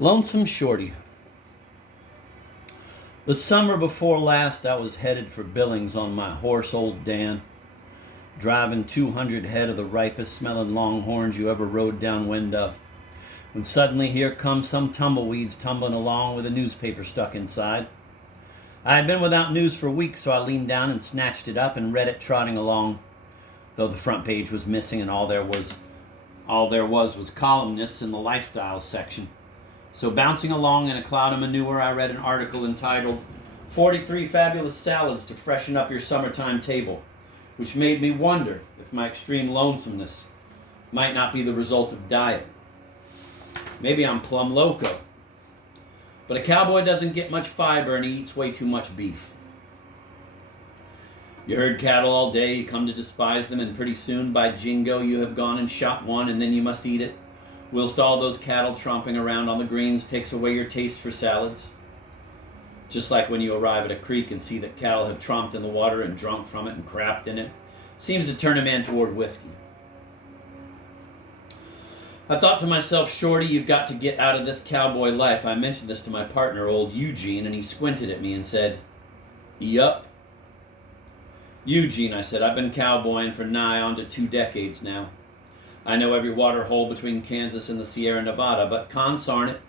Lonesome Shorty. The summer before last, I was headed for Billings on my horse, Old Dan, driving 200 head of the ripest smelling longhorns you ever rode downwind of. When suddenly here come some tumbleweeds tumbling along with a newspaper stuck inside. I had been without news for weeks, so I leaned down and snatched it up and read it trotting along, though the front page was missing and all there was columnists in the lifestyles section. So bouncing along in a cloud of manure, I read an article entitled 43 Fabulous Salads to Freshen Up Your Summertime Table, which made me wonder if my extreme lonesomeness might not be the result of diet. Maybe I'm plumb loco. But a cowboy doesn't get much fiber and he eats way too much beef. You herd cattle all day, you come to despise them, and pretty soon, by jingo, you have gone and shot one, and then you must eat it, whilst all those cattle tromping around on the greens takes away your taste for salads. Just like when you arrive at a creek and see that cattle have tromped in the water and drunk from it and crapped in it, seems to turn a man toward whiskey. I thought to myself, Shorty, you've got to get out of this cowboy life. I mentioned this to my partner, old Eugene, and he squinted at me and said, "Yup." "Eugene," I said, "I've been cowboying for nigh on to 2 decades now. I know every water hole between Kansas and the Sierra Nevada, but consarn it,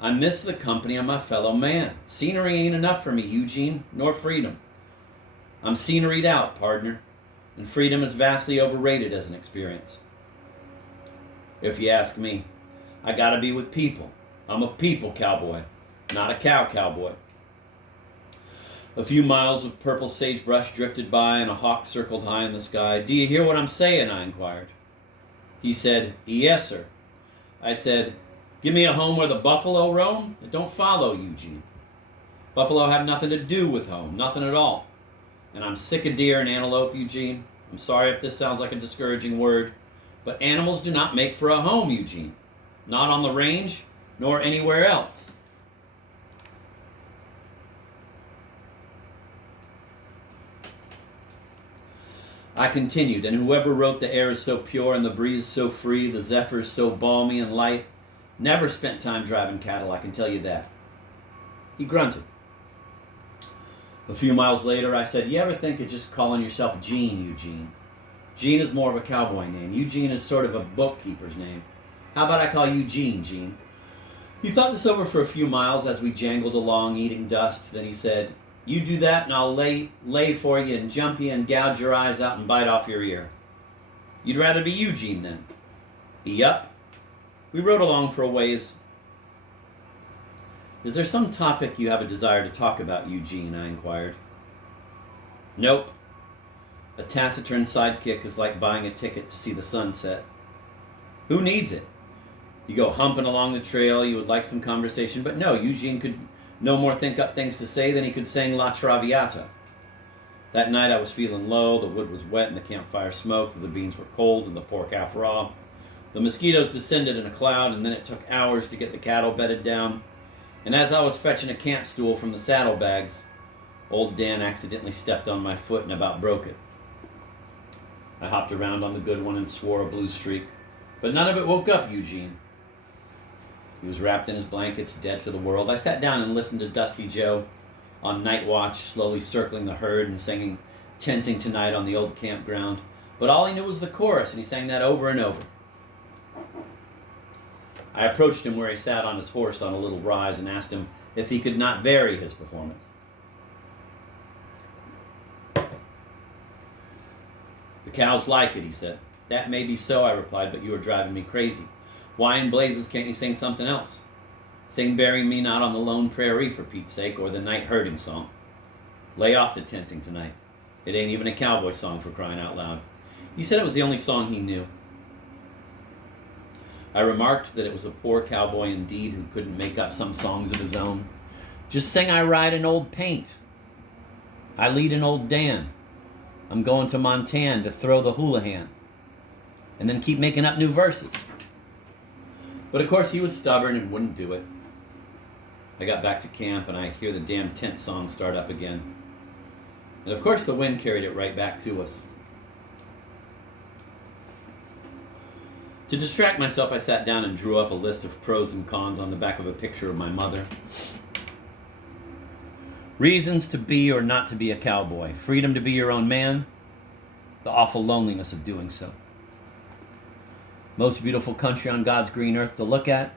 I miss the company of my fellow man. Scenery ain't enough for me, Eugene, nor freedom. I'm sceneried out, pardner, and freedom is vastly overrated as an experience. If you ask me, I gotta be with people. I'm a people cowboy, not a cow cowboy." A few miles of purple sagebrush drifted by and a hawk circled high in the sky. "Do you hear what I'm saying?" I inquired. He said, "Yes, sir." I said, "Give me a home where the buffalo roam? It don't follow, Eugene. Buffalo have nothing to do with home, nothing at all. And I'm sick of deer and antelope, Eugene. I'm sorry if this sounds like a discouraging word, but animals do not make for a home, Eugene. Not on the range, nor anywhere else." I continued, "And whoever wrote the air is so pure and the breeze so free, the zephyrs so balmy and light, never spent time driving cattle, I can tell you that." He grunted. A few miles later, I said, "You ever think of just calling yourself Gene, Eugene? Gene is more of a cowboy name. Eugene is sort of a bookkeeper's name. How about I call you Gene?" He thought this over for a few miles as we jangled along, eating dust. Then he said, "You do that and I'll lay for you and jump you and gouge your eyes out and bite off your ear. You'd rather be Eugene then?" "Yup." We rode along for a ways. "Is there some topic you have a desire to talk about, Eugene?" I inquired. "Nope. A taciturn sidekick is like buying a ticket to see the sunset. Who needs it? You go humping along the trail, you would like some conversation, but no, Eugene could no more think up things to say than he could sing La Traviata. That night I was feeling low, the wood was wet and the campfire smoked, the beans were cold and the pork half raw. The mosquitoes descended in a cloud, and then it took hours to get the cattle bedded down. And as I was fetching a camp stool from the saddlebags, old Dan accidentally stepped on my foot and about broke it. I hopped around on the good one and swore a blue streak, but none of it woke up Eugene. He was wrapped in his blankets, dead to the world. I sat down and listened to Dusty Joe on night watch, slowly circling the herd and singing "Tenting Tonight" on the old campground. But all he knew was the chorus, and he sang that over and over. I approached him where he sat on his horse on a little rise and asked him if he could not vary his performance. "The cows like it," he said. "That may be so," I replied, "but you are driving me crazy. Why in blazes can't you sing something else? Sing 'Bury Me Not on the Lone Prairie' for Pete's sake, or the night herding song. Lay off the tenting tonight. It ain't even a cowboy song, for crying out loud." He said it was the only song he knew. I remarked that it was a poor cowboy indeed who couldn't make up some songs of his own. "Just sing 'I ride an old paint.' 'I lead an old Dan.' 'I'm going to Montana to throw the houlihan.' And then keep making up new verses." But of course he was stubborn and wouldn't do it. I got back to camp and I hear the damn tent song start up again. And of course the wind carried it right back to us. To distract myself, I sat down and drew up a list of pros and cons on the back of a picture of my mother. Reasons to be or not to be a cowboy. Freedom to be your own man. The awful loneliness of doing so. Most beautiful country on God's green earth to look at.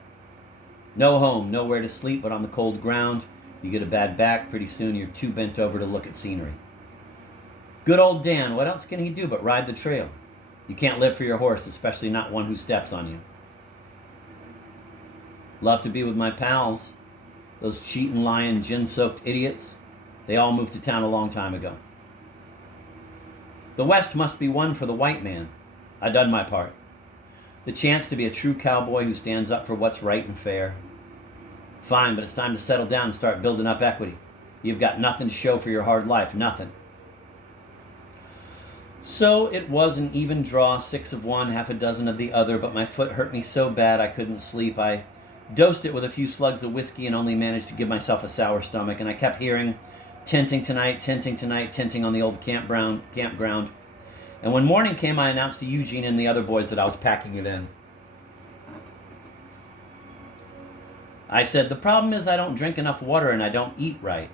No home, nowhere to sleep but on the cold ground. You get a bad back, pretty soon you're too bent over to look at scenery. Good old Dan, what else can he do but ride the trail? You can't live for your horse, especially not one who steps on you. Love to be with my pals. Those cheating, lying, gin-soaked idiots. They all moved to town a long time ago. The West must be one for the white man. I done my part. The chance to be a true cowboy who stands up for what's right and fair. Fine, but it's time to settle down and start building up equity. You've got nothing to show for your hard life, nothing. So it was an even draw, 6 of one, half a dozen of the other, but my foot hurt me so bad I couldn't sleep. I dosed it with a few slugs of whiskey and only managed to give myself a sour stomach, and I kept hearing, tenting tonight, tenting on the old campground. And when morning came, I announced to Eugene and the other boys that I was packing it in. I said, the problem is I don't drink enough water and I don't eat right.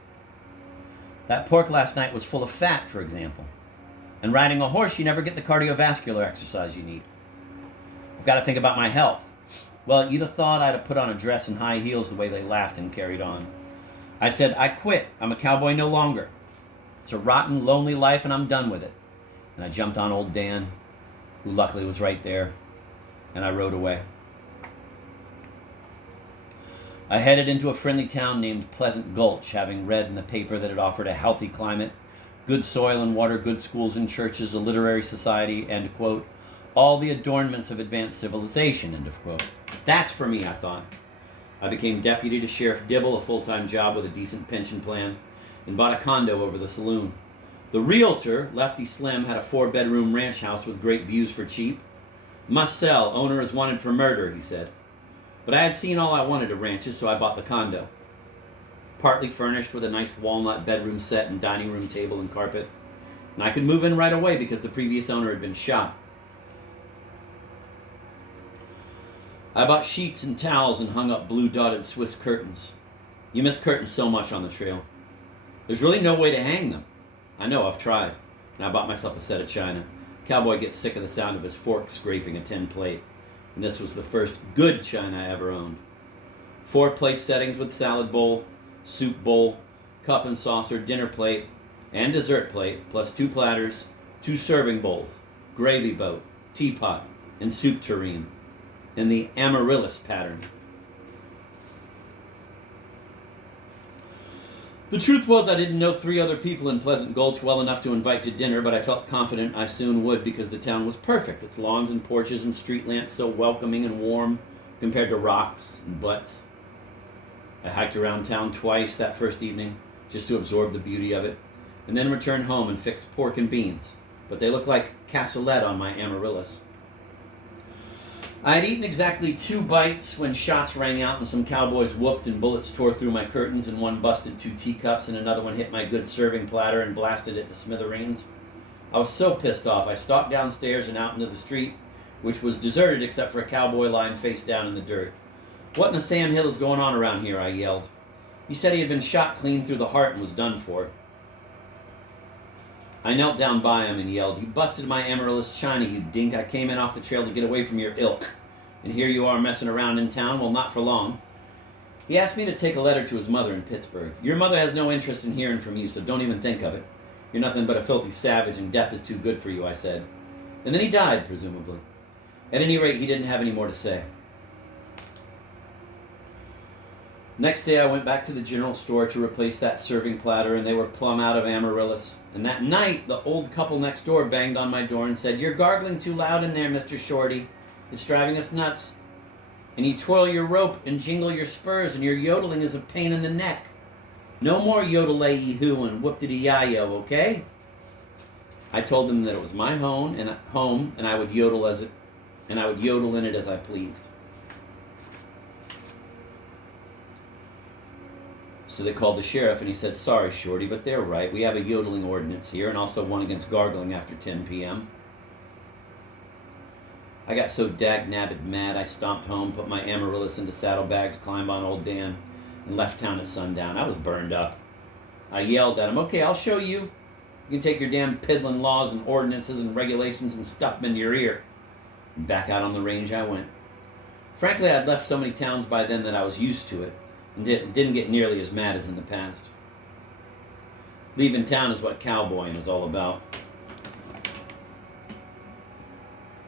That pork last night was full of fat, for example. And riding a horse, you never get the cardiovascular exercise you need. I've got to think about my health. Well, you'd have thought I'd have put on a dress and high heels the way they laughed and carried on. I said, I quit. I'm a cowboy no longer. It's a rotten, lonely life and I'm done with it. And I jumped on old Dan, who luckily was right there, and I rode away. I headed into a friendly town named Pleasant Gulch, having read in the paper that it offered a healthy climate, good soil and water, good schools and churches, a literary society, and, quote, all the adornments of advanced civilization, end of quote. That's for me, I thought. I became deputy to Sheriff Dibble, a full-time job with a decent pension plan, and bought a condo over the saloon. The realtor, Lefty Slim, had a 4-bedroom ranch house with great views for cheap. Must sell, owner is wanted for murder, he said. But I had seen all I wanted of ranches, so I bought the condo. Partly furnished with a nice walnut bedroom set and dining room table and carpet. And I could move in right away because the previous owner had been shot. I bought sheets and towels and hung up blue-dotted Swiss curtains. You miss curtains so much on the trail. There's really no way to hang them. I know, I've tried. And I bought myself a set of china. Cowboy gets sick of the sound of his fork scraping a tin plate. And this was the first good china I ever owned. 4 place settings with salad bowl, soup bowl, cup and saucer, dinner plate, and dessert plate, plus 2 platters, 2 serving bowls, gravy boat, teapot, and soup tureen, in the amaryllis pattern. The truth was I didn't know 3 other people in Pleasant Gulch well enough to invite to dinner, but I felt confident I soon would because the town was perfect. Its lawns and porches and street lamps so welcoming and warm compared to rocks and butts. I hiked around town twice that first evening just to absorb the beauty of it, and then returned home and fixed pork and beans, but they looked like cassoulet on my amaryllis. I had eaten exactly 2 bites when shots rang out and some cowboys whooped and bullets tore through my curtains and one busted 2 teacups and another one hit my good serving platter and blasted it to smithereens. I was so pissed off I stalked downstairs and out into the street, which was deserted except for a cowboy lying face down in the dirt. What in the Sam Hill is going on around here? I yelled. He said he had been shot clean through the heart and was done for. I knelt down by him and yelled, you busted my amaryllis china, you dink. I came in off the trail to get away from your ilk. And here you are messing around in town. Well, not for long. He asked me to take a letter to his mother in Pittsburgh. Your mother has no interest in hearing from you, so don't even think of it. You're nothing but a filthy savage, and death is too good for you, I said. And then he died, presumably. At any rate, he didn't have any more to say. Next day, I went back to the general store to replace that serving platter, and they were plumb out of amaryllis. And that night, the old couple next door banged on my door and said, you're gargling too loud in there, Mr. Shorty. It's driving us nuts. And you twirl your rope and jingle your spurs, and your yodeling is a pain in the neck. No more yodel-ay-hoo and whoop-de-dee-yi-yo, okay? I told them that it was my home, and I would yodel in it as I pleased. So they called the sheriff, and he said, sorry, Shorty, but they're right. We have a yodeling ordinance here, and also one against gargling after 10 p.m. I I got so dag-nabbit mad I stomped home, put my amaryllis into saddlebags, climbed on old Dan, and left town at sundown. I was burned up. I yelled at him, "Okay, I'll show you. You can take your damn piddling laws and ordinances and regulations and stuff them into your ear." And back out on the range I went. Frankly, I'd left so many towns by then that I was used to it, and didn't get nearly as mad as in the past. Leaving town is what cowboying is all about.